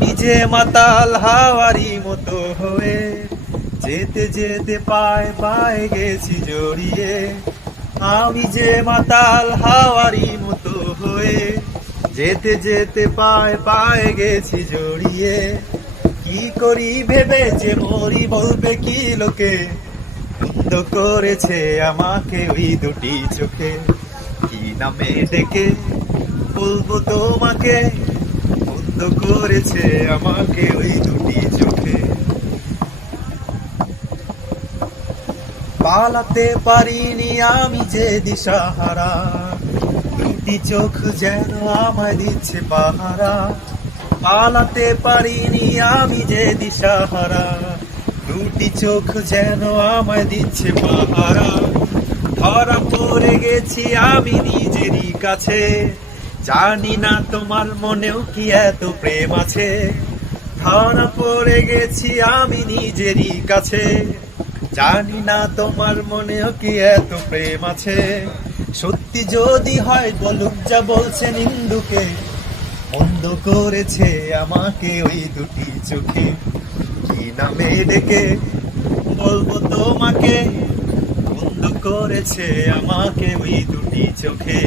আমি যে মাতাল হাওয়ারি মতো হয়ে যেতে যেতে পায়ে পায়ে গেছি জড়িয়ে। আমি যে মাতাল হাওয়ারি মতো হয়ে যেতে যেতে পায়ে পায়ে গেছি জড়িয়ে। কি করি ভেবে যে মরি বলবে কি লোকে, বন্ধ করেছে আমাকে ওই দুটি চোখে। কি নামে ডেকে বলবো তোমাকে, বন্ধ করেছে আমাকে ওই দুটি চোখে। পালাতে পারিনি আমি যে দিশাহারা, দুটি চোখ যেন আমায় দিচ্ছে পাহারা। পালাতে পারিনি আমি যে দিশাহারা, দুটি চোখ যেন আমায় দিচ্ছে পাহারা। ধরা পড়ে গেছি আমি নিজেরই কাছে, জানি না তোমার মনেও কি এত প্রেম আছে। ধরা পড়ে গেছি আমি নিজেরই কাছে, জানি না তোমার মনেও কি এত প্রেম আছে। সত্যি যদি হয় বলুক যা বলছে নিন্দুকে, বন্ধ করেছে আমাকে ওই দুটি চোখে। কি নামে ডেকে বলবো তোমাকে, বন্ধ করেছে আমাকে ওই দুটি চোখে।